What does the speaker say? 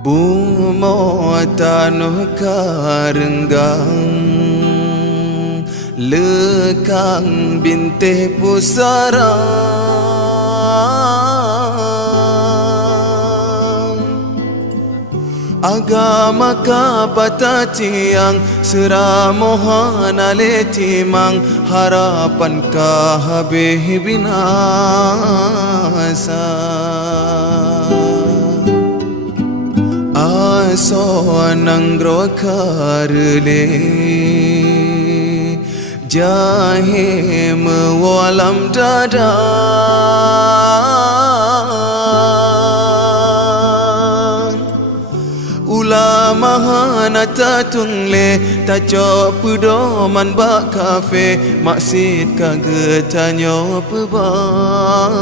Bumo tanuh karenggang lekang bintih pusara agama kapata tiang seramohan aletimang harapan kahabih binasa aso nanggro karle jahe mewalam dada ulama hanata tungle taco pedoman bak kafe maksid kagetanyo pebangga